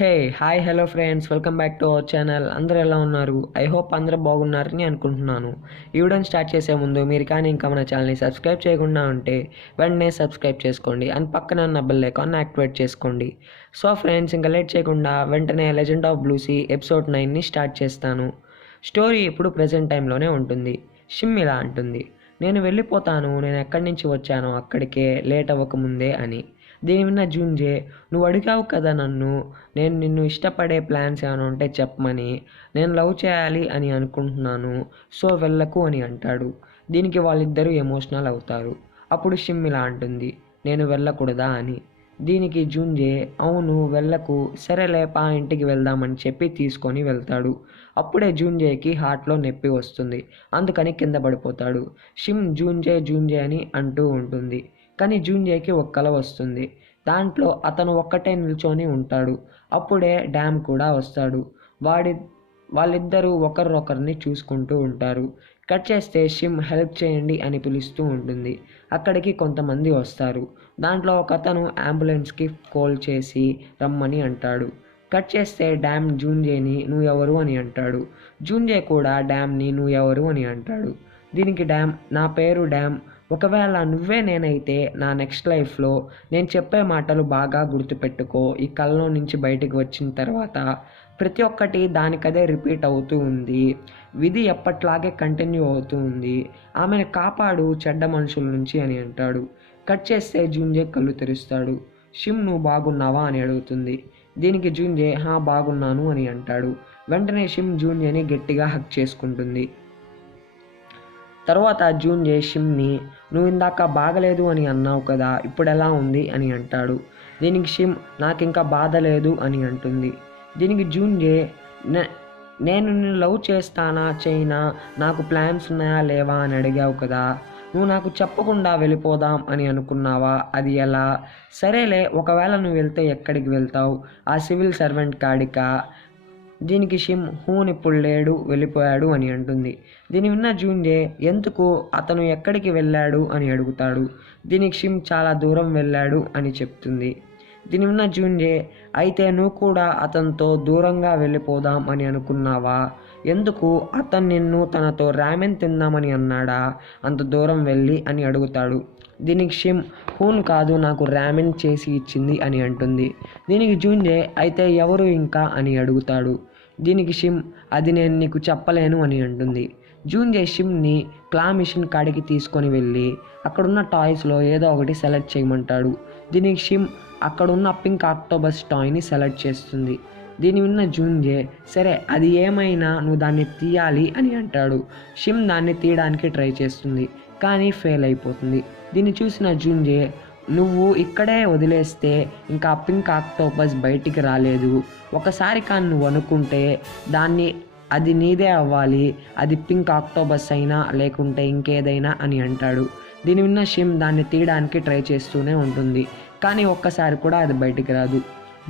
Hi hello friends, welcome back to our channel. అందరూ ఎలా ఉన్నారు? ఐ హోప్ అందరూ బాగున్నారని అనుకుంటున్నాను. ఈ వీడియోని స్టార్ట్ చేసే ముందు మీరు కానీ ఇంకా మన ఛానల్ని సబ్స్క్రైబ్ చేయకుండా ఉంటే వెంటనే సబ్స్క్రైబ్ చేసుకోండి అండ్ పక్కన ఉన్న బెల్ ఐకాన్ యాక్టివేట్ చేసుకోండి. సో ఫ్రెండ్స్, ఇంకా లేట్ చేయకుండా వెంటనే legend of blue sea episode 9ని స్టార్ట్ చేస్తాను. స్టోరీ ఇప్పుడు ప్రజెంట్ టైంలోనే ఉంటుంది. షిమ్ ఇలా అంటుంది, నేను వెళ్ళిపోతాను, నేను ఎక్కడి నుంచి వచ్చానో అక్కడికే లేట్ అవ్వకముందే అని. దీని విన్న జూన్జే, నువ్వు అడిగావు కదా నన్ను, నేను నిన్ను ఇష్టపడే ప్లాన్స్ ఏమైనా ఉంటే చెప్పమని, నేను లవ్ చేయాలి అని అనుకుంటున్నాను, సో వెళ్ళకు అని అంటాడు. దీనికి వాళ్ళిద్దరూ ఎమోషనల్ అవుతారు. అప్పుడు షిమ్ ఇలా అంటుంది, నేను వెళ్ళకూడదా అని. దీనికి జూన్జే, అవును వెళ్ళకు, సరేలే పా ఇంటికి వెళ్దామని చెప్పి తీసుకొని వెళ్తాడు. అప్పుడే జూన్జేకి హార్ట్లో నొప్పి వస్తుంది, అందుకని కింద పడిపోతాడు. షిమ్ జూన్జే జూన్జే అని అంటూ ఉంటుంది. కానీ జూన్జేకి ఒక కల వస్తుంది. దాంట్లో అతను ఒక్కటే నిల్చొని ఉంటాడు. అప్పుడే డ్యామ్ కూడా వస్తాడు. వాళ్ళిద్దరూ ఒకరినొకరిని చూసుకుంటూ ఉంటారు. కట్ చేస్తే షిమ్ హెల్ప్ చేయండి అని పిలుస్తూ ఉంటుంది. అక్కడికి కొంతమంది వస్తారు. దాంట్లో ఒక అతను అంబులెన్స్కి కాల్ చేసి రమ్మని అంటాడు. కట్ చేస్తే డ్యామ్ జూన్జేని నువ్వు ఎవరు అని అంటాడు. జూన్జే కూడా డ్యామ్ని నువ్వు ఎవరు అని అంటాడు. దీనికి డ్యామ్, నా పేరు డ్యామ్, ఒకవేళ నువ్వే నేనైతే నా నెక్స్ట్ లైఫ్లో నేను చెప్పే మాటలు బాగా గుర్తుపెట్టుకో. ఈ కళ్ళలో నుంచి బయటికి వచ్చిన తర్వాత ప్రతి ఒక్కటి దానికదే రిపీట్ అవుతూ ఉంది. విధి ఎప్పట్లాగే కంటిన్యూ అవుతూ ఉంది. ఆమెను కాపాడు చెడ్డ మనుషుల నుంచి అని అంటాడు. కట్ చేస్తే జూన్జే కళ్ళు తెరుస్తాడు. షిమ్, నువ్వు బాగున్నావా అని అడుగుతుంది. దీనికి జూన్జే, బాగున్నాను అని అంటాడు. వెంటనే షిమ్ జూన్జేని గట్టిగా హక్ చేసుకుంటుంది. తర్వాత జూన్జే షిమ్ని, నువ్వు ఇందాక బాగలేదు అని అన్నావు కదా, ఇప్పుడు ఎలా ఉంది అని అంటాడు. దీనికి షిమ్, నాకింకా బాధ లేదు అని అంటుంది. దీనికి జూన్జే, నేను నిన్ను లవ్ చేస్తానా చేయనా, నాకు ప్లాన్స్ ఉన్నాయా లేవా అని అడిగావు కదా, నువ్వు నాకు చెప్పకుండా వెళ్ళిపోదాం అని అనుకున్నావా, అది ఎలా? సరేలే, ఒకవేళ నువ్వు వెళ్తే ఎక్కడికి వెళ్తావు, ఆ సివిల్ సర్వెంట్ కాడికా? దీనికి షిమ్, ఇప్పుడు లేడు, వెళ్ళిపోయాడు అని అంటుంది. దీని విన్న జూన్జే, ఎందుకు, అతను ఎక్కడికి వెళ్ళాడు అని అడుగుతాడు. దీనికి షిమ్, చాలా దూరం వెళ్ళాడు అని చెప్తుంది. దీని విన్న జూన్జే, అయితే నువ్వు కూడా అతనితో దూరంగా వెళ్ళిపోదాం అని అనుకున్నావా? ఎందుకు, అతను నిన్ను తనతో రామెన్ తిందామని అన్నాడా అంత దూరం వెళ్ళి అని అడుగుతాడు. దీనికి షిమ్, కాదు, నాకు రామెన్ చేసి ఇచ్చింది అని అంటుంది. దీనికి జూన్జే, అయితే ఎవరు ఇంకా అని అడుగుతాడు. దీనికి షిమ్, అది నేను నీకు చెప్పలేను అని అంటుంది. జూన్జే షిమ్ని క్లా మిషన్ కాడికి తీసుకొని వెళ్ళి అక్కడున్న టాయ్స్లో ఏదో ఒకటి సెలెక్ట్ చేయమంటాడు. దీనికి షిమ్ అక్కడున్న పింక్ ఆక్టోబస్ టాయ్ని సెలెక్ట్ చేస్తుంది. దీని విన్న జూన్జే, సరే అది ఏమైనా నువ్వు దాన్ని తీయాలి అని అంటాడు. షిమ్ దాన్ని తీయడానికి ట్రై చేస్తుంది, కానీ ఫెయిల్ అయిపోతుంది. దీన్ని చూసిన జూన్జే, నువ్వు ఇక్కడే వదిలేస్తే ఇంకా పింక్ ఆక్టోపస్ బయటికి రాలేదు. ఒకసారి కానీ నువ్వు అనుకుంటే అది నీదే అవ్వాలి, అది పింక్ ఆక్టోపస్ అయినా లేకుంటే ఇంకేదైనా అని అంటాడు. దీని విన్న షిమ్ దాన్ని తీయడానికి ట్రై చేస్తూనే ఉంటుంది, కానీ ఒక్కసారి కూడా అది బయటికి రాదు.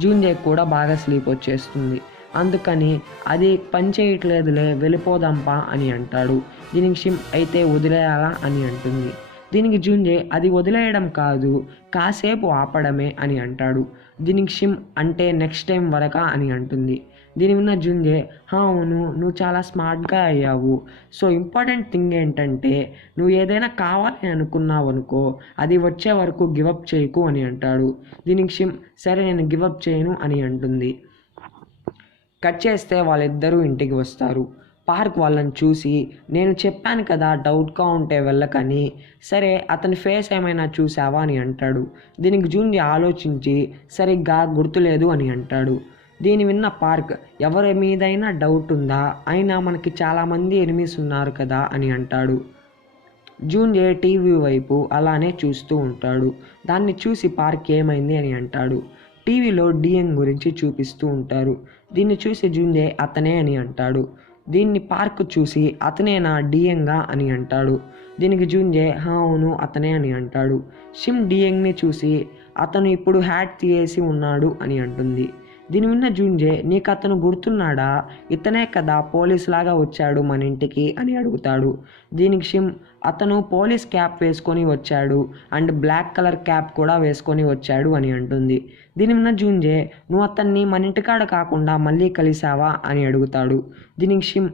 జూన్జే కూడా బాగా స్లీప్ వచ్చేస్తుంది. అందుకని అది పని చేయట్లేదులే, వెళ్ళిపోదాంపా అని అంటాడు. దీనికి షిమ్, అయితే వదిలేయాలా అని అంటుంది. దీనికి జూన్జే, అది వదిలేయడం కాదు, కాసేపు ఆపడమే అని అంటాడు. దీనికి షిమ్, అంటే నెక్స్ట్ టైం వరకా అని అంటుంది. దీని విన్న జూన్జే, అవును, నువ్వు చాలా స్మార్ట్గా అయ్యావు. సో ఇంపార్టెంట్ థింగ్ ఏంటంటే, నువ్వు ఏదైనా కావాలని అనుకున్నావు అనుకో, అది వచ్చే వరకు గివప్ చేయకు అని అంటాడు. దీనికి షిమ్, సరే నేను గివప్ చేయను అని అంటుంది. కట్ చేస్తే వాళ్ళిద్దరూ ఇంటికి వస్తారు. పార్క్ వాళ్ళని చూసి, నేను చెప్పాను కదా డౌట్గా ఉంటే వెళ్ళకని, సరే అతని ఫేస్ ఏమైనా చూసావా అని అంటాడు. దీనికి జూన్జే ఆలోచించి, సరిగ్గా గుర్తులేదు అని అంటాడు. దీని విన్న పార్క్, ఎవరి మీదైనా డౌట్ ఉందా, అయినా మనకి చాలామంది ఎనిమీస్ ఉన్నారు కదా అని అంటాడు. జూన్జే టీవీ వైపు అలానే చూస్తూ ఉంటాడు. దాన్ని చూసి పార్క్ ఏమైంది అని అంటాడు. టీవీలో డిఎన్ గురించి చూపిస్తూ ఉంటారు. దీన్ని చూసి జూన్జే, అతనే అని అంటాడు. దీన్ని పార్క్ చూసి, అతనేనా డిఎంగా అని అంటాడు. దీనికి జూన్జే, అవును అతనే అని అంటాడు. షిమ్ డిఎంగ్ని చూసి, అతను ఇప్పుడు హ్యాట్ తీయేసి ఉన్నాడు అని అంటుంది. దీని విన్న జూన్జే, నీకు అతను గుర్తున్నాడా, ఇతనే కదా పోలీసులాగా వచ్చాడు మన ఇంటికి అని అడుగుతాడు. దీనికి షిమ్, అతను పోలీస్ క్యాప్ వేసుకొని వచ్చాడు అండ్ బ్లాక్ కలర్ క్యాప్ కూడా వేసుకొని వచ్చాడు అని అంటుంది. దీని విన్న జూన్జే, నువ్వు అతన్ని మన ఇంటికాడ కాకుండా మళ్ళీ కలిసావా అని అడుగుతాడు. దీనికి షిమ్,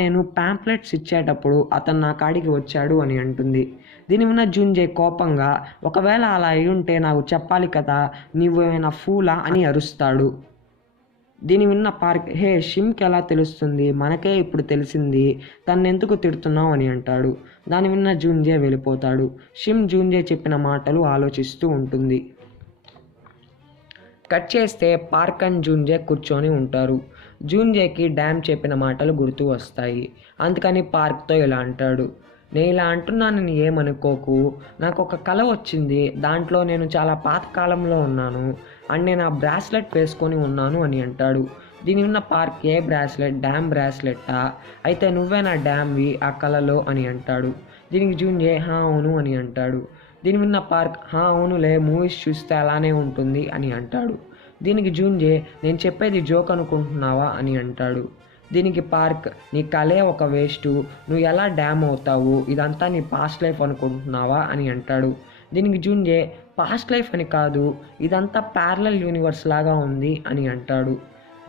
నేను ప్యాంప్లెట్స్ ఇచ్చేటప్పుడు అతను నా కాడికి వచ్చాడు అని అంటుంది. దీని విన్న జూన్జే కోపంగా, ఒకవేళ అలా అయి ఉంటే నాకు చెప్పాలి కదా, నీవేమైనా ఫూలా అని అరుస్తాడు. దీని విన్న పార్క్, హే షిమ్కి ఎలా తెలుస్తుంది, మనకే ఇప్పుడు తెలిసింది, తన్నెందుకు తిడుతున్నావు అని అంటాడు. దాని విన్న జూన్జే వెళ్ళిపోతాడు. షిమ్ జూన్జే చెప్పిన మాటలు ఆలోచిస్తూ ఉంటుంది. కట్ చేస్తే పార్క్ అండ్ జూన్జే కూర్చొని ఉంటారు. జూన్జేకి డ్యామ్ చెప్పిన మాటలు గుర్తు వస్తాయి. అందుకని పార్క్తో ఇలా అంటాడు, నేను ఇలా అంటున్నానని ఏమనుకోకు, నాకు ఒక కల వచ్చింది, దాంట్లో నేను చాలా పాతకాలంలో ఉన్నాను అండ్ నేను ఆ బ్రాస్లెట్ వేసుకొని ఉన్నాను అని అంటాడు. దీని విన్న పార్క్, ఏ బ్రాస్లెట్, డ్యామ్ బ్రాస్లెట్టా, అయితే నువ్వే నా డ్యామ్వి ఆ కలలో అని అంటాడు. దీనికి జూన్జే, అవును అని అంటాడు. దీని విన్న పార్క్, అవునులే, మూవీస్ చూస్తే అలానే ఉంటుంది అని అంటాడు. దీనికి జూన్జే, నేను చెప్పేది జోక్ అనుకుంటున్నావా అని అంటాడు. దీనికి పార్క్, నీ కలే ఒక వేస్టు, నువ్వు ఎలా డ్యామ్ అవుతావు, ఇదంతా నీ పాస్ట్ లైఫ్ అనుకుంటున్నావా అని అంటాడు. దీనికి జూన్జే, పాస్ట్ లైఫ్ అని కాదు, ఇదంతా ప్యారలల్ యూనివర్స్ లాగా ఉంది అని అంటాడు.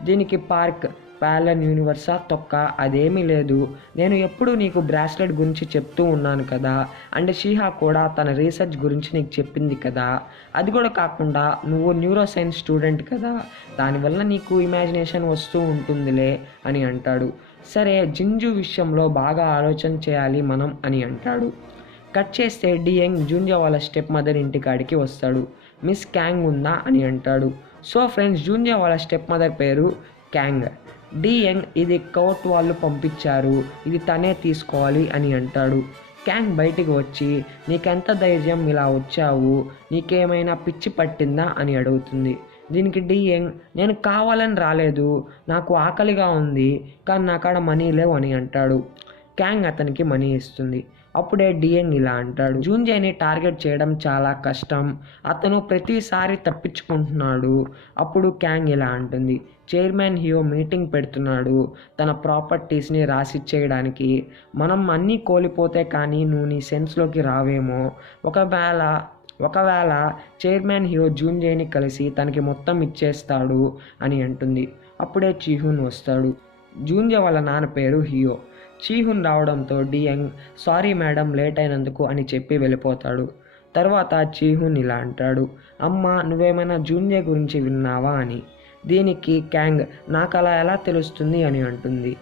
దీనికి పార్క్, ప్యారలల్ యూనివర్సా తొక్క, అదేమీ లేదు, నేను ఎప్పుడు నీకు బ్రాస్లెట్ గురించి చెప్తూ ఉన్నాను కదా, అండ్ షీహా కూడా తన రీసెర్చ్ గురించి నీకు చెప్పింది కదా, అది కూడా కాకుండా నువ్వు న్యూరో సైన్స్ స్టూడెంట్ కదా, దానివల్ల నీకు ఇమాజినేషన్ వస్తూ ఉంటుందిలే అని అంటాడు. సరే, జింజు విషయంలో బాగా ఆలోచన చేయాలి మనం అని అంటాడు. కట్ చేస్తే డియంగ్ జూన్జే వాళ్ళ స్టెప్ మదర్ ఇంటికాడికి వస్తాడు. మిస్ క్యాంగ్ ఉందా అని అంటాడు. సో ఫ్రెండ్స్, జూన్జే వాళ్ళ స్టెప్ మదర్ పేరు క్యాంగ్. డియంగ్, ఇది కోర్ట్ వాళ్ళు పంపించారు, ఇది తనే తీసుకోవాలి అని అంటాడు. క్యాంగ్ బయటికి వచ్చి, నీకెంత ధైర్యం ఇలా వచ్చావు, నీకేమైనా పిచ్చి పట్టిందా అని అడుగుతుంది. దీనికి డియంగ్, నేను కావాలని రాలేదు, నాకు ఆకలిగా ఉంది, కానీ నా కాడ మనీ లేవు అని అంటాడు. క్యాంగ్ అతనికి మనీ ఇస్తుంది. అప్పుడే డియంగ్ ఇలా అంటాడు, జూన్జేని టార్గెట్ చేయడం చాలా కష్టం, అతను ప్రతిసారి తప్పించుకుంటున్నాడు. అప్పుడు క్యాంగ్ ఇలా అంటుంది, చైర్మన్ హియో మీటింగ్ పెడుతున్నాడు తన ప్రాపర్టీస్ని రాసిచ్చేయడానికి, మనం అన్నీ కోల్పోతే కానీ నువ్వు నీ సెన్స్లోకి రావేమో, ఒకవేళ చైర్మన్ హియో జూన్జేని కలిసి తనకి మొత్తం ఇచ్చేస్తాడు అని అంటుంది. అప్పుడే చీహున్ వస్తాడు. జూన్జే వాళ్ళ నాన్న పేరు హియో. చీహున్ రావడంతో డియంగ్, సారీ మేడం లేట్ అయినందుకు అని చెప్పి వెళ్ళిపోతాడు. తర్వాత చీహున్ ఇలా అంటాడు, అమ్మ నువ్వేమైనా జూన్జే గురించి విన్నావా అని. దీనికి క్యాంగ్, నాకు అలా ఎలా తెలుస్తుంది అని అంటుంది.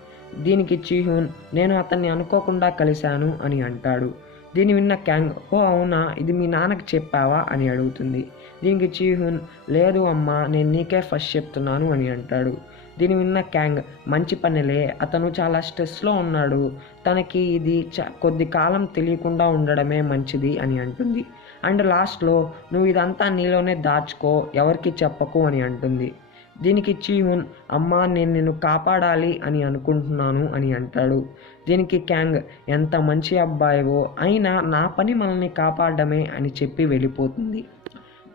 దీనికి చీహున్, నేను అతన్ని అనుకోకుండా కలిశాను అని అంటాడు. దీన్ని విన్న క్యాంగ్, అవునా, ఇది మీ నాన్నకి చెప్పావా అని అడుగుతుంది. దీనికి చీహున్, లేదు అమ్మ, నేను నీకే ఫస్ట్ చెప్తున్నాను అని అంటాడు. దీని విన్న క్యాంగ్, మంచి పనిలే, అతను చాలా స్ట్రెస్లో ఉన్నాడు, తనకి ఇది కొద్ది కాలం తెలియకుండా ఉండడమే మంచిది అని అంటుంది. అండ్ లాస్ట్లో, నువ్వు ఇదంతా నీలోనే దాచుకో, ఎవరికి చెప్పకు అని అంటుంది. దీనికి చీహున్, అమ్మ నేను నిన్ను కాపాడాలి అని అనుకుంటున్నాను అని అంటాడు. దీనికి క్యాంగ్, ఎంత మంచి అబ్బాయివో, అయినా నా పని మనల్ని కాపాడడమే అని చెప్పి వెళ్ళిపోతుంది.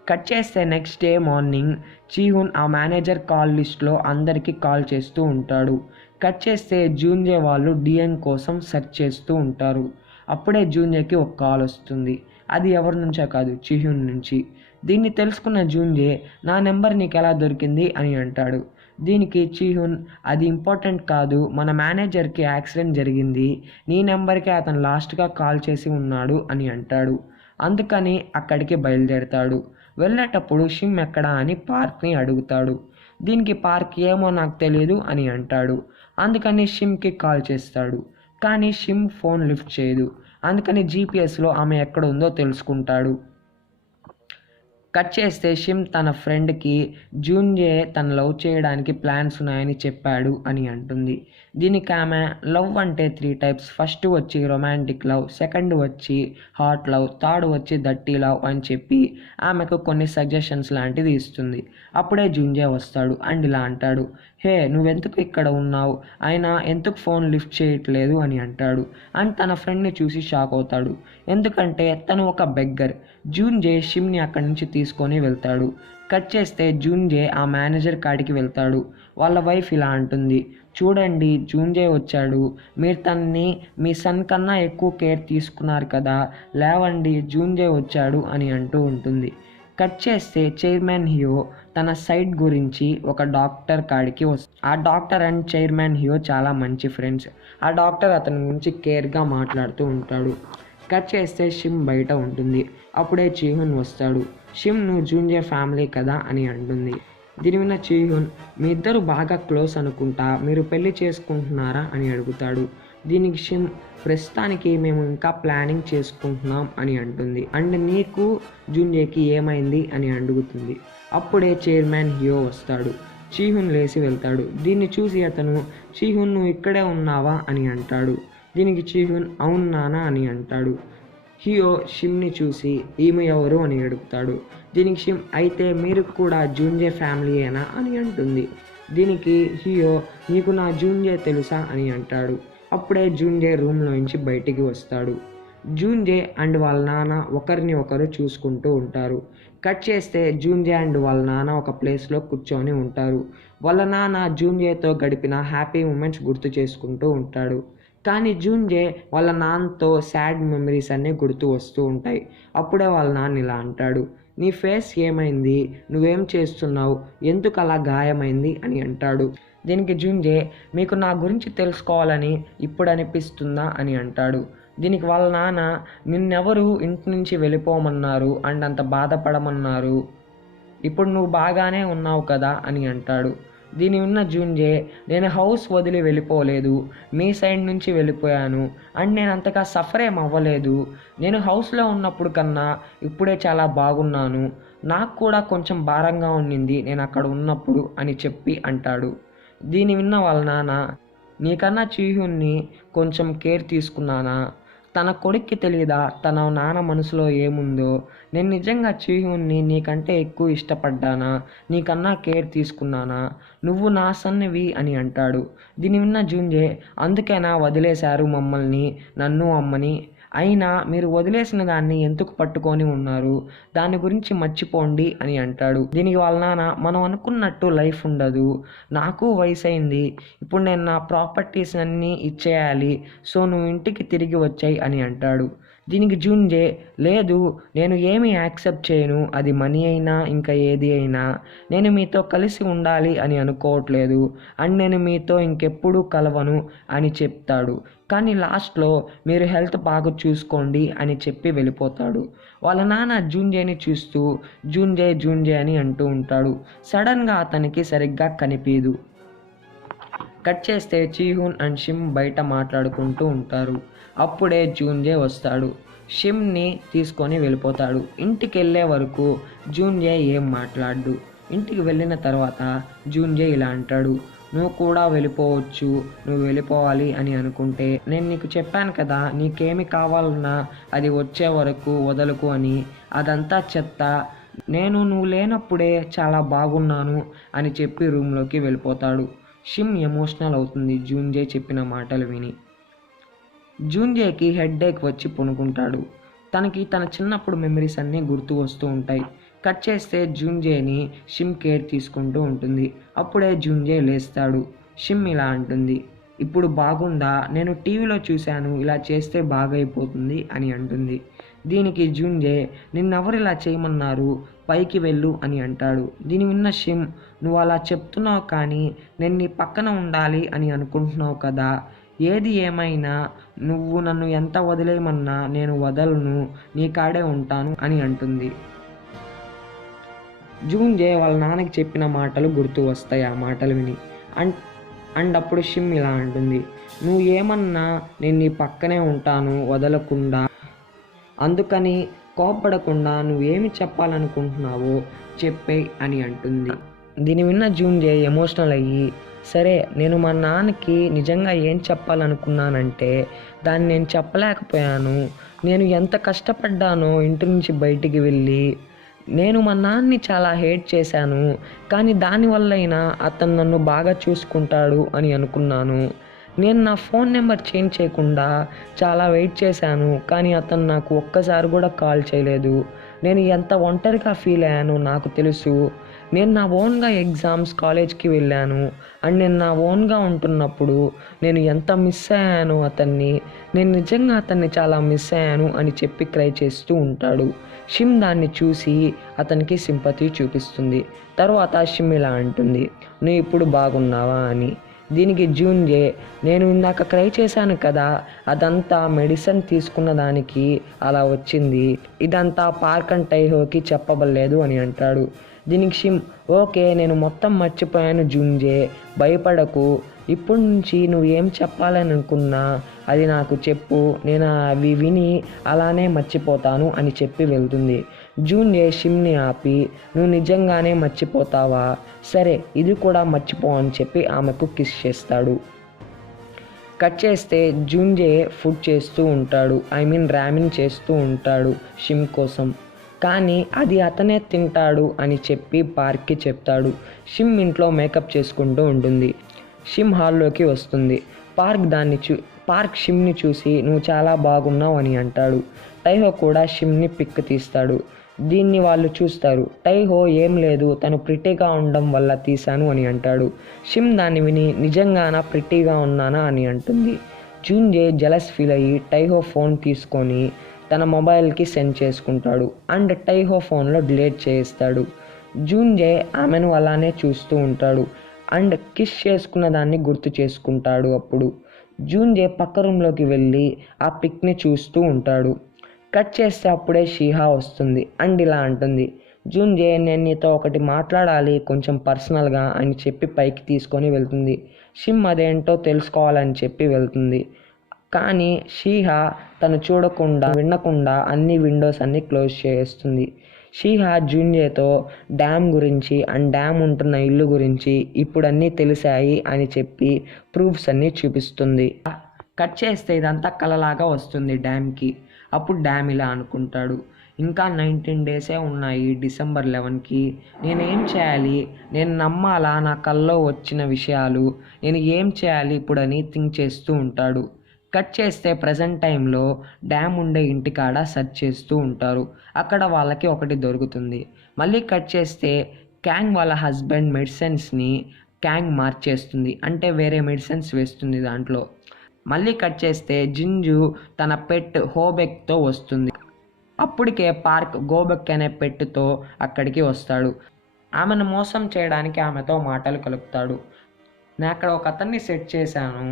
కట్ చేస్తే నెక్స్ట్ డే మార్నింగ్ చీహున్ ఆ మేనేజర్ కాల్ లిస్ట్లో అందరికీ కాల్ చేస్తూ ఉంటాడు. కట్ చేస్తే జూన్జే వాళ్ళు డియంగ్ కోసం సెర్చ్ చేస్తూ ఉంటారు. అప్పుడే జూన్జేకి ఒక కాల్ వస్తుంది. అది ఎవరి నుంచో కాదు, చీహున్ నుంచి. దీన్ని తెలుసుకున్న జూన్జే, నా నెంబర్ నీకు ఎలా దొరికింది అని అంటాడు. దీనికి చీహున్, అది ఇంపార్టెంట్ కాదు, మన మేనేజర్కి యాక్సిడెంట్ జరిగింది, నీ నెంబర్కి అతను లాస్ట్గా కాల్ చేసి ఉన్నాడు అని అంటాడు. అందుకని అక్కడికి బయలుదేరతాడు. వెళ్ళేటప్పుడు షిమ్ ఎక్కడా అని పార్క్ని అడుగుతాడు. దీనికి పార్క్, ఏమో నాకు తెలియదు అని అంటాడు. అందుకని షిమ్కి కాల్ చేస్తాడు. కానీ షిమ్ ఫోన్ లిఫ్ట్ చేయదు. అందుకని జీపీఎస్లో ఆమె ఎక్కడ ఉందో తెలుసుకుంటాడు. కట్ చేస్తే షిమ్ తన ఫ్రెండ్కి జూన్జే తన లవ్ చేయడానికి ప్లాన్స్ ఉన్నాయని చెప్పాడు అని అంటుంది. దీనికి ఆమె, లవ్ అంటే 3 టైప్స్, ఫస్ట్ వచ్చి రొమాంటిక్ లవ్, సెకండ్ వచ్చి హాట్ లవ్, థర్డ్ వచ్చి దట్టి లవ్ అని చెప్పి ఆమెకు కొన్ని సజెషన్స్ లాంటిది ఇస్తుంది. అప్పుడే జూన్జే వస్తాడు అండ్ ఇలా అంటాడు, హే నువ్వెందుకు ఇక్కడ ఉన్నావు, అయినా ఎందుకు ఫోన్ లిఫ్ట్ చేయట్లేదు అని అంటాడు. అండ్ తన ఫ్రెండ్ని చూసి షాక్ అవుతాడు, ఎందుకంటే తను ఒక బెగ్గర్. జూన్జే షిమ్ని అక్కడి నుంచి తీసుకొని వెళ్తాడు. కట్ చేస్తే జూన్జే ఆ మేనేజర్ కాడికి వెళ్తాడు. వాళ్ళ వైఫ్ ఇలా అంటుంది, చూడండి జూన్జే వచ్చాడు, మీరు తనని మీ సన్ కన్నా ఎక్కువ కేర్ తీసుకున్నారు కదా, లేవండి జూన్జే వచ్చాడు అని అంటూ ఉంటుంది. కట్ చేస్తే చైర్మన్ హియో తన సైట్ గురించి ఒక డాక్టర్ కాడికి ఆ డాక్టర్ అండ్ చైర్మన్ హియో చాలా మంచి ఫ్రెండ్స్. ఆ డాక్టర్ అతని గురించి కేర్గా మాట్లాడుతూ ఉంటాడు. కట్ చేస్తే షిమ్ బయట ఉంటుంది. అప్పుడే చీహున్ వస్తాడు. షిమ్ నువ్వు జూన్జే ఫ్యామిలీ కదా అని అంటుంది. దీని విన్న చీహున్, మీ ఇద్దరు బాగా క్లోజ్ అనుకుంటా, మీరు పెళ్లి చేసుకుంటున్నారా అని అడుగుతాడు. దీనికి షిమ్, ప్రస్తుతానికి మేము ఇంకా ప్లానింగ్ చేసుకుంటున్నాం అని అంటుంది. అండ్ నీకు జూన్జేకి ఏమైంది అని అడుగుతుంది. అప్పుడే చైర్మన్ హియో వస్తాడు. చీహున్ లేచి వెళ్తాడు. దీన్ని చూసి అతను, చీహున్ నువ్వు ఇక్కడే ఉన్నావా అని అంటాడు. దీనికి చీహున్, అవును నాన్న అని అంటాడు. హియో షిమ్ని చూసి ఈమె ఎవరు అని అడుగుతాడు. దీనికి షిమ్, అయితే మీరు కూడా జూన్జే ఫ్యామిలీయేనా అని అంటుంది. దీనికి హియో, నీకు నా జూన్జే తెలుసా అని అంటాడు. అప్పుడే జూన్జే రూమ్లోంచి బయటికి వస్తాడు. జూన్జే అండ్ వాళ్ళ నాన్న ఒకరిని ఒకరు చూసుకుంటూ ఉంటారు. కట్ చేస్తే జూన్జే అండ్ వాళ్ళ నాన్న ఒక ప్లేస్లో కూర్చొని ఉంటారు. వాళ్ళ నాన్న జూన్జేతో గడిపిన హ్యాపీ మూమెంట్స్ గుర్తు చేసుకుంటూ ఉంటాడు. కానీ జూన్జే వాళ్ళ నాన్నతో సాడ్ మెమరీస్ అన్నీ గుర్తు వస్తూ ఉంటాయి. అప్పుడే వాళ్ళ నాన్న ఇలా అంటాడు, నీ ఫేస్ ఏమైంది, నువ్వేం చేస్తున్నావు, ఎందుకు అలా గాయమైంది అని అంటాడు. దీనికి జూన్జే, మీకు నా గురించి తెలుసుకోవాలని ఇప్పుడు అనిపిస్తుందా అని అంటాడు. దీనికి వాళ్ళ నాన్న, నిన్నెవరు ఇంటి నుంచి వెళ్ళిపోమన్నారు అండ్ అంత బాధపడమన్నారు, ఇప్పుడు నువ్వు బాగానే ఉన్నావు కదా అని అంటాడు. దీని విన్న జూన్జే, నేను హౌస్ వదిలి వెళ్ళిపోలేదు, మీ సైడ్ నుంచి వెళ్ళిపోయాను అండ్ నేను అంతగా సఫర్ ఏం అవ్వలేదు, నేను హౌస్లో ఉన్నప్పుడు కన్నా ఇప్పుడే చాలా బాగున్నాను, నాకు కూడా కొంచెం భారంగా ఉండింది నేను అక్కడ ఉన్నప్పుడు అని చెప్పి అంటాడు. దీని విన్న వాళ్ళ నాన్న, నీకన్నా చీహున్ని కొంచెం కేర్ తీసుకున్నానా, తన కొడుక్కి తెలియదా తన నాన్న మనసులో ఏముందో, నేను నిజంగా చీహున్ని నీకంటే ఎక్కువ ఇష్టపడ్డానా, నీకన్నా కేర్ తీసుకున్నానా, నువ్వు నా సన్నివి అని అంటాడు. దీని విన్న జూన్జే, అందుకేనా వదిలేశారు మమ్మల్ని, నన్ను అమ్మని, అయినా మీరు వదిలేసిన దాన్ని ఎందుకు పట్టుకొని ఉన్నారు, దాని గురించి మర్చిపోండి అని అంటాడు. దీనికి వాళ్ళ నాన్న, మనం అనుకున్నట్టు లైఫ్ ఉండదు, నాకు వయసు అయింది, ఇప్పుడు నేను నా ప్రాపర్టీస్ అన్నీ ఇచ్చేయాలి, సో నువ్వు ఇంటికి తిరిగి వచ్చాయి అని అంటాడు. దీనికి జూన్జే, లేదు నేను ఏమీ యాక్సెప్ట్ చేయను, అది మనీ అయినా ఇంకా ఏది అయినా, నేను మీతో కలిసి ఉండాలి అని అనుకోవట్లేదు అండ్ నేను మీతో ఇంకెప్పుడు కలవను అని చెప్తాడు. కానీ లాస్ట్లో మీరు హెల్త్ బాగా చూసుకోండి అని చెప్పి వెళ్ళిపోతాడు. వాళ్ళ నాన్న జూన్జేని చూస్తూ జూన్జే జూన్జే అని అంటూ ఉంటాడు. సడన్గా అతనికి సరిగ్గా కనిపించదు. కట్ చేస్తే చీహున్ అండ్ షిమ్ బయట మాట్లాడుకుంటూ ఉంటారు. అప్పుడే జూన్జే వస్తాడు. షిమ్ని తీసుకొని వెళ్ళిపోతాడు. ఇంటికి వెళ్ళే వరకు జూన్జే ఏం మాట్లాడు. ఇంటికి వెళ్ళిన తర్వాత జూన్జే ఇలా అంటాడు, నువ్వు కూడా వెళ్ళిపోవచ్చు, నువ్వు వెళ్ళిపోవాలి అని అనుకుంటే నేను నీకు చెప్పాను కదా, నీకేమి కావాలన్నా అది వచ్చే వరకు వదలకు అని, అదంతా చెత్త, నేను నువ్వు లేనప్పుడే చాలా బాగున్నాను అని చెప్పి రూమ్లోకి వెళ్ళిపోతాడు. షిమ్ ఎమోషనల్ అవుతుంది జూన్జే చెప్పిన మాటలు విని. జూన్జేకి హెడ్ఏక్ వచ్చి పడుకుంటాడు. తనకి తన చిన్నప్పుడు మెమరీస్ అన్నీ గుర్తు వస్తూ ఉంటాయి. కట్ చేస్తే జూన్జేని షిమ్ కేర్ తీసుకుంటూ ఉంటుంది. అప్పుడే జూన్జే లేస్తాడు. షిమ్ ఇలా అంటుంది, ఇప్పుడు బాగుందా, నేను టీవీలో చూశాను ఇలా చేస్తే బాగైపోతుంది అని అంటుంది. దీనికి జూన్జే, నిన్నెవరు ఇలా చేయమన్నారు, పైకి వెళ్ళు అని అంటాడు. దీని విన్న షిమ్, నువ్వు అలా చెప్తున్నావు కానీ నేను నీ పక్కన ఉండాలి అని అనుకుంటున్నావు కదా, ఏది ఏమైనా నువ్వు నన్ను ఎంత వదిలేయమన్నా నేను వదలను, నీ కాడే ఉంటాను అని అంటుంది. జూన్జే వాళ్ళ నాన్నకి చెప్పిన మాటలు గుర్తు వస్తాయి ఆ మాటలు విని. అండ్ అప్పుడు షిమ్ ఇలా అంటుంది, నువ్వు ఏమన్నా నేను నీ పక్కనే ఉంటాను వదలకుండా, అందుకని కోప్పడకుండా నువ్వేమి చెప్పాలనుకుంటున్నావో చెప్పేయ్ అని అంటుంది. దీని విన్న జూన్జే ఎమోషనల్ అయ్యి, సరే నేను మా నాన్నకి నిజంగా ఏం చెప్పాలనుకున్నానంటే దాన్ని నేను చెప్పలేకపోయాను, నేను ఎంత కష్టపడ్డానో ఇంటి నుంచి బయటికి వెళ్ళి, నేను మా నాన్నని చాలా హేట్ చేశాను, కానీ దానివల్లైనా అతను నన్ను బాగా చూసుకుంటాడు అని అనుకున్నాను. నేను నా ఫోన్ నెంబర్ చేంజ్ చేయకుండా చాలా వెయిట్ చేశాను, కానీ అతను నాకు ఒక్కసారి కూడా కాల్ చేయలేదు. నేను ఎంత ఒంటరిగా ఫీల్ అయ్యానో నాకు తెలుసు. నేను నా ఓన్గా ఎగ్జామ్స్ కాలేజ్కి వెళ్ళాను అండ్ నేను నా ఓన్గా ఉంటున్నప్పుడు నేను ఎంత మిస్ అయ్యాను అతన్ని. నేను నిజంగా అతన్ని చాలా మిస్ అయ్యాను అని చెప్పి క్రై చేస్తూ ఉంటాడు. షిమ్ దాన్ని చూసి అతనికి సింపతి చూపిస్తుంది. తర్వాత షిమ్ ఇలా అంటుంది, నువ్వు ఇప్పుడు బాగున్నావా అని. దీనికి జూన్జే, నేను ఇందాక క్రై చేశాను కదా, అదంతా మెడిసిన్ తీసుకున్న దానికి అలా వచ్చింది. ఇదంతా పార్క్ అండ్ టైహోకి చెప్పబడలేదు అని అంటాడు. దీనికి షిమ్, ఓకే నేను మొత్తం మర్చిపోయాను జూన్జే, భయపడకు. ఇప్పటి నుంచి నువ్వు ఏం చెప్పాలని అనుకున్నా అది నాకు చెప్పు, నేను అవి విని అలానే మర్చిపోతాను అని చెప్పి వెళ్తుంది. జూన్జే షిమ్ని ఆపి, నువ్వు నిజంగానే మర్చిపోతావా, సరే ఇది కూడా మర్చిపో అని చెప్పి ఆమెకు కిస్ చేస్తాడు. కట్ చేస్తే జూన్జే ఫుడ్ చేస్తూ ఉంటాడు, రామిన్ చేస్తూ ఉంటాడు షిమ్ కోసం. కానీ అది అతనే తింటాడు అని చెప్పి పార్క్కి చెప్తాడు. షిమ్ ఇంట్లో మేకప్ చేసుకుంటూ ఉంటుంది. షిమ్ హాల్లోకి వస్తుంది. పార్క్ షిమ్ని చూసి నువ్వు చాలా బాగున్నావు అని అంటాడు. టైహో కూడా షిమ్ని పిక్ తీస్తాడు. దీన్ని వాళ్ళు చూస్తారు. టైహో ఏం లేదు, తను ప్రిటీగా ఉండడం వల్ల తీశాను అని అంటాడు. షిమ్ దాన్ని విని నిజంగానా ప్రిటీగా ఉన్నానా అని అంటుంది. జూన్జే జలస్ ఫీల్ అయ్యి టైహో ఫోన్ తీసుకొని తన మొబైల్కి సెండ్ చేసుకుంటాడు అండ్ టైహో ఫోన్లో డిలీట్ చేస్తాడు. జూన్జే ఆమెను అలానే చూస్తూ ఉంటాడు అండ్ కిస్ చేసుకున్న దాన్ని గుర్తు చేసుకుంటాడు. అప్పుడు జూన్జే పక్క రూమ్లోకి వెళ్ళి ఆ పిక్ని చూస్తూ ఉంటాడు. కట్ చేస్తే అప్పుడే షీహా వస్తుంది అండ్ ఇలా అంటుంది, జూన్జే నేను నీతో ఒకటి మాట్లాడాలి కొంచెం పర్సనల్గా అని చెప్పి పైకి తీసుకొని వెళ్తుంది. షిమ్ అదేంటో తెలుసుకోవాలని చెప్పి వెళ్తుంది. కానీ షీహా తను వినకుండా అన్ని విండోస్ అన్ని క్లోజ్ చేస్తుంది. షీహా జూన్జేతో డ్యామ్ గురించి అండ్ డ్యామ్ ఉంటున్న ఇల్లు గురించి ఇప్పుడు అన్నీ తెలిసాయి అని చెప్పి ప్రూఫ్స్ అన్నీ చూపిస్తుంది. కట్ చేస్తే ఇదంతా కలలాగా వస్తుంది డ్యామ్కి. అప్పుడు డ్యామ్ ఇలా అనుకుంటాడు, ఇంకా 19 డేసే ఉన్నాయి డిసెంబర్ 11కి. నేనేం చేయాలి, నేను నమ్మాలా నా కల్లో వచ్చిన విషయాలు, నేను ఏం చేయాలి ఇప్పుడు అని థింక్ చేస్తూ ఉంటాడు. కట్ చేస్తే ప్రజెంట్ టైంలో డ్యామ్ ఉండే ఇంటికాడ సెర్చ్ చేస్తూ ఉంటారు. అక్కడ వాళ్ళకి ఒకటి దొరుకుతుంది. మళ్ళీ కట్ చేస్తే క్యాంగ్ వాళ్ళ హస్బెండ్ మెడిసిన్స్ని క్యాంగ్ మార్చేస్తుంది, అంటే వేరే మెడిసిన్స్ వేస్తుంది దాంట్లో. మళ్ళీ కట్ చేస్తే జింజు తన పెట్ హోబెక్తో వస్తుంది. అప్పటికే పార్క్ గోబెక్ అనే పెట్టుతో అక్కడికి వస్తాడు. ఆమెను మోసం చేయడానికి ఆమెతో మాటలు కలుపుతాడు. నేను అక్కడ ఒక అతన్ని సెట్ చేశాను,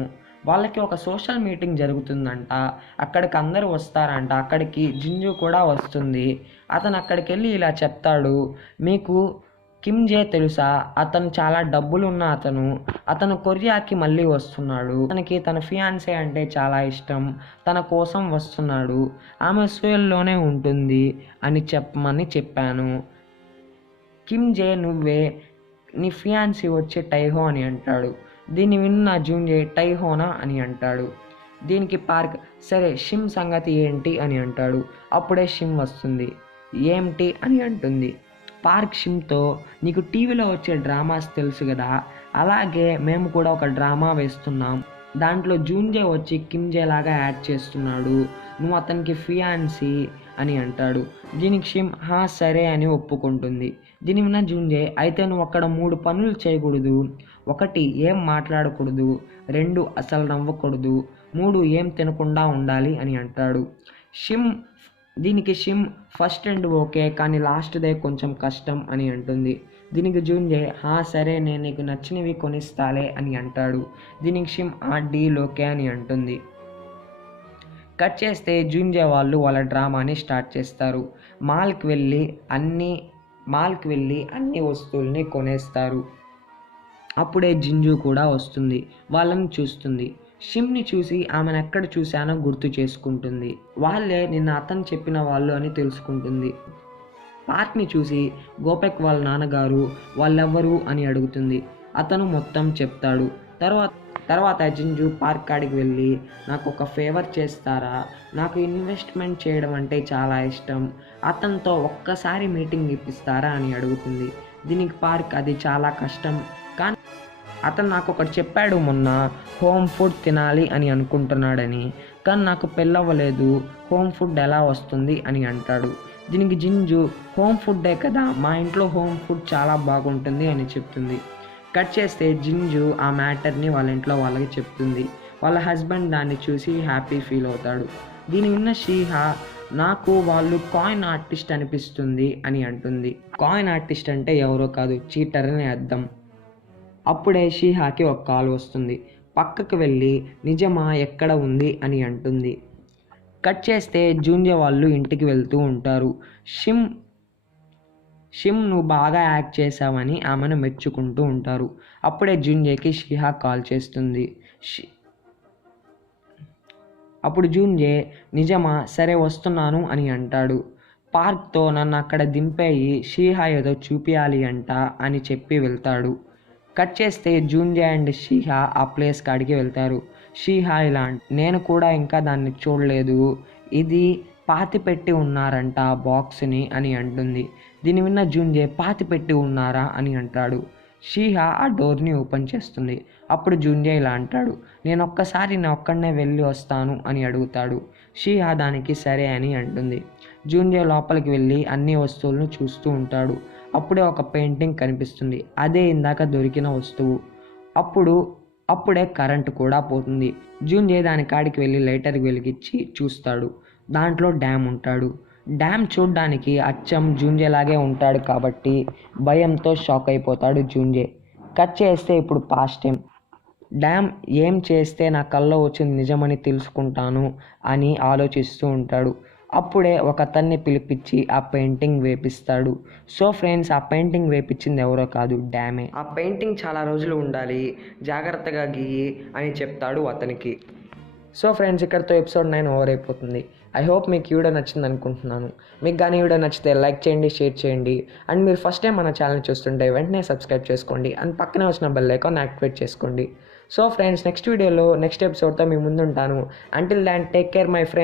వాళ్ళకి ఒక సోషల్ మీటింగ్ జరుగుతుందంట, అక్కడికి అందరూ వస్తారంట, అక్కడికి జింజు కూడా వస్తుంది. అతను అక్కడికి వెళ్ళి ఇలా చెప్తాడు, మీకు కిమ్జే తెలుసా, అతను చాలా డబ్బులున్న అతను కొరియాకి మళ్ళీ వస్తున్నాడు, తనకి తన ఫియాన్సే అంటే చాలా ఇష్టం, తన కోసం వస్తున్నాడు, ఆమె సోయల్లోనే ఉంటుంది అని చెప్పమని చెప్పాను. కిమ్జే నువ్వే, నీ ఫియాన్సీ వచ్చే టైహో అని అంటాడు. దీన్ని విన్న జూన్జే టైహోనా అని అంటాడు. దీనికి పార్క్ సరే షిమ్ సంగతి ఏంటి అని అంటాడు. అప్పుడే షిమ్ వస్తుంది. ఏంటి అని అంటుంది. పార్క్ షిమ్తో, నీకు టీవీలో వచ్చే డ్రామాస్ తెలుసు కదా, అలాగే మేము కూడా ఒక డ్రామా వేస్తున్నాం, దాంట్లో జూన్జే వచ్చి కిమ్జే లాగా యాడ్ చేస్తున్నాడు, నువ్వు అతనికి ఫియాన్సీ అని అంటాడు. దీనికి షిమ్ సరే అని ఒప్పుకుంటుంది. దీని విన్న జూన్జే, అయితే నువ్వు అక్కడ 3 పనులు చేయకూడదు, 1 ఏం మాట్లాడకూడదు, 2 అసలు నవ్వకూడదు, 3 ఏం తినకుండా ఉండాలి అని అంటాడు. దీనికి షిమ్ ఫస్ట్ 2 ఓకే, కానీ లాస్ట్దే కొంచెం కష్టం అని అంటుంది. దీనికి జూన్జే సరే నేను నీకు నచ్చినవి కొనిస్తాలే అని అంటాడు. దీనికి షిమ్ డీల్ ఓకే అని అంటుంది. కట్ చేస్తే జూన్జే వాళ్ళు వాళ్ళ డ్రామాని స్టార్ట్ చేస్తారు. మాల్కి వెళ్ళి అన్ని వస్తువుల్ని కొనేస్తారు. అప్పుడే జింజు కూడా వస్తుంది, వాళ్ళని చూస్తుంది. షిమ్ని చూసి ఆమెను ఎక్కడ చూశానో గుర్తు చేసుకుంటుంది. వాళ్ళే నిన్న అతను చెప్పిన వాళ్ళు అని తెలుసుకుంటుంది. పార్క్ని చూసి గోపెక్ వాళ్ళ నాన్నగారు వాళ్ళెవ్వరు అని అడుగుతుంది. అతను మొత్తం చెప్తాడు. తర్వాత జింజు పార్క్ కాడికి వెళ్ళి, నాకు ఒక ఫేవర్ చేస్తారా, నాకు ఇన్వెస్ట్మెంట్ చేయడం అంటే చాలా ఇష్టం, అతనితో ఒక్కసారి మీటింగ్ ఇప్పిస్తారా అని అడుగుతుంది. దీనికి పార్క్ అది చాలా కష్టం, కానీ అతను నాకు ఒకటి చెప్పాడు మొన్న, హోమ్ ఫుడ్ తినాలి అని అనుకుంటున్నాడని, కానీ నాకు పెళ్ళవ్వలేదు, హోమ్ ఫుడ్ ఎలా వస్తుంది అని అంటాడు. దీనికి జింజు హోమ్ ఫుడ్డే కదా, మా ఇంట్లో హోమ్ ఫుడ్ చాలా బాగుంటుంది అని చెప్తుంది. కట్ చేస్తే జింజు ఆ మ్యాటర్ని వాళ్ళ ఇంట్లో వాళ్ళకి చెప్తుంది. వాళ్ళ హస్బెండ్ దాన్ని చూసి హ్యాపీ ఫీల్ అవుతాడు. దీని విన్న షీహా నాకు వాళ్ళు కాయిన్ ఆర్టిస్ట్ అనిపిస్తుంది అని అంటుంది. కాయిన్ ఆర్టిస్ట్ అంటే ఎవరో కాదు, చీటర్ అని అర్థం. అప్పుడే షీహాకి ఒక కాల్ వస్తుంది. పక్కకు వెళ్ళి నిజమా ఎక్కడ ఉంది అని అంటుంది. కట్ చేస్తే జూన్జే వాళ్ళు ఇంటికి వెళ్తూ ఉంటారు. షిమ్ నువ్వు బాగా యాక్ట్ చేసావని ఆమెను మెచ్చుకుంటూ ఉంటారు. అప్పుడే జూన్జేకి షీహా కాల్ చేస్తుంది. అప్పుడు జూన్జే నిజమా, సరే వస్తున్నాను అని అంటాడు. పార్క్తో నన్ను అక్కడ దింపేయి, షీహా ఏదో చూపించాలి అంట అని చెప్పి వెళ్తాడు. కట్ చేస్తే జూన్జే అండ్ షీహా ఆ ప్లేస్ కాడికి వెళ్తారు. షీహా ఇలా నేను కూడా ఇంకా దాన్ని చూడలేదు, ఇది పాతి పెట్టి ఉన్నారంట ఆ బాక్స్ని అని అంటుంది. దీని విన్న జూన్జే పాతి పెట్టి ఉన్నారా అని అంటాడు. షీహా ఆ డోర్ని ఓపెన్ చేస్తుంది. అప్పుడు జూన్జే ఇలా అంటాడు, నేను ఒక్కనే వెళ్ళి వస్తాను అని అడుగుతాడు. షీహా దానికి సరే అని అంటుంది. జూన్జే లోపలికి వెళ్ళి అన్ని వస్తువులను చూస్తూ ఉంటాడు. అప్పుడే ఒక పెయింటింగ్ కనిపిస్తుంది. అదే ఇందాక దొరికిన వస్తువు. అప్పుడే కరెంటు కూడా పోతుంది. జూన్జే దాని కాడికి వెళ్ళి లైటర్కి వెలిగించి చూస్తాడు. దాంట్లో డ్యామ్ ఉంటాడు. డ్యామ్ చూడ్డానికి అచ్చం జూన్జేలాగే ఉంటాడు కాబట్టి భయంతో షాక్ అయిపోతాడు జూన్జే. కట్ చేస్తే ఇప్పుడు పాస్ట్ టైం. డ్యామ్ ఏం చేస్తే నా కల్లో వచ్చింది నిజమని తెలుసుకుంటాను అని ఆలోచిస్తూ ఉంటాడు. అప్పుడే ఒక అతన్ని పిలిపించి ఆ పెయింటింగ్ వేపిస్తాడు. సో ఫ్రెండ్స్, ఆ పెయింటింగ్ వేపించింది ఎవరో కాదు, డ్యామే. ఆ పెయింటింగ్ చాలా రోజులు ఉండాలి, జాగ్రత్తగా గీయి అని చెప్తాడు అతనికి. సో ఫ్రెండ్స్, ఇక్కడితో ఎపిసోడ్ 9 ఓవర్ అయిపోతుంది. ఐ హోప్ మీకు ఈ వీడియో నచ్చింది అనుకుంటున్నాను. మీకు కానీ ఈ వీడియో నచ్చితే లైక్ చేయండి, షేర్ చేయండి. అండ్ మీరు ఫస్ట్ టైం మన ఛానల్ చూస్తుంటే వెంటనే సబ్స్క్రైబ్ చేసుకోండి. అండ్ పక్కనే వచ్చిన బెల్ ఐకాన్ యాక్టివేట్ చేసుకోండి. సో ఫ్రెండ్స్, నెక్స్ట్ వీడియోలో నెక్స్ట్ ఎపిసోడ్తో మీ ముందుంటాను. Until then take care my friends.